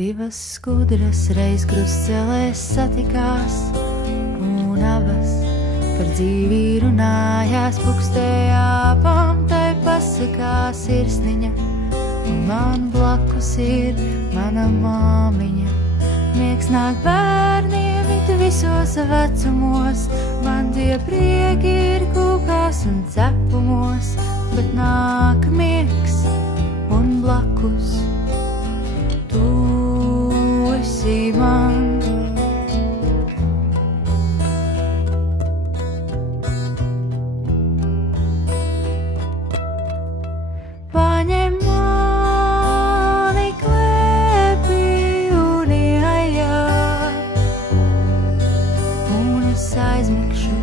Divas skudras reiz krustcelēs satikās, un abas par dzīvi runājās, pukstējā pamtai pasakās sirsniņa, un man blakus ir mana māmiņa. Miegs nāk bērniem it visos vecumos, man tie prieki ir kūkās un cepumos, bet nāk miegs un blakus tu esi man. Paņem mani klēpī un ieejā, un es aizmigšu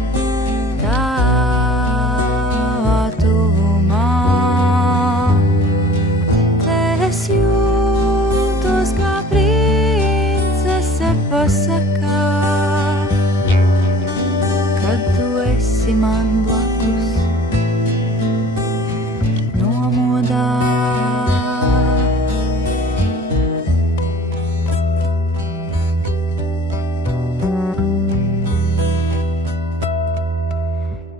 tavā tuvumā. Es jūtos kā princese pasakā, kad tu esi man blakus nomodā.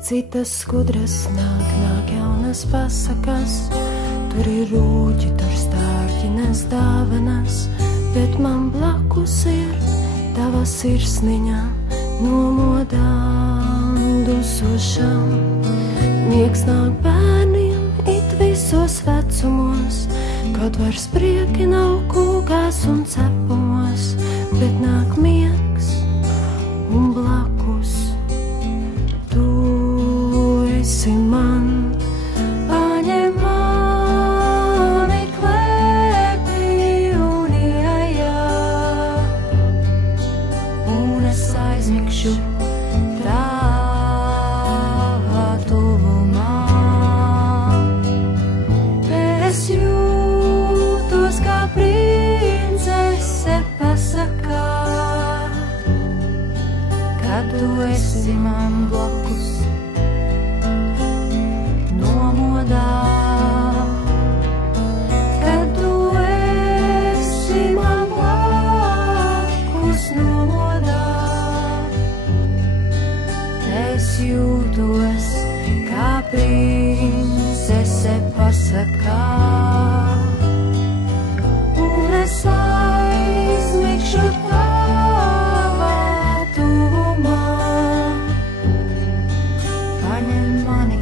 Citas skudras nāk jaunas pasakas, tur ir rūķi, tur stārķi nes dāvanas, bet man blakus ir tava sirsniņa nomodā dusošam. Miegs nāk bērniem it visos vecumos, kaut vairs prieki nav kūkās un cepumos, bet nāk miegs un blakus tu esi man. Paņem mani klēpī un ieejā, un es aizmigšu tavā tuvumā. Es jūtos kā princese pasakā, kad tu esi man blakus nomodā. Kad tu esi man blakus nomodā, es jūtos kā princese pasakā, un es aizmigšu tavā tuvumā. Paņem mani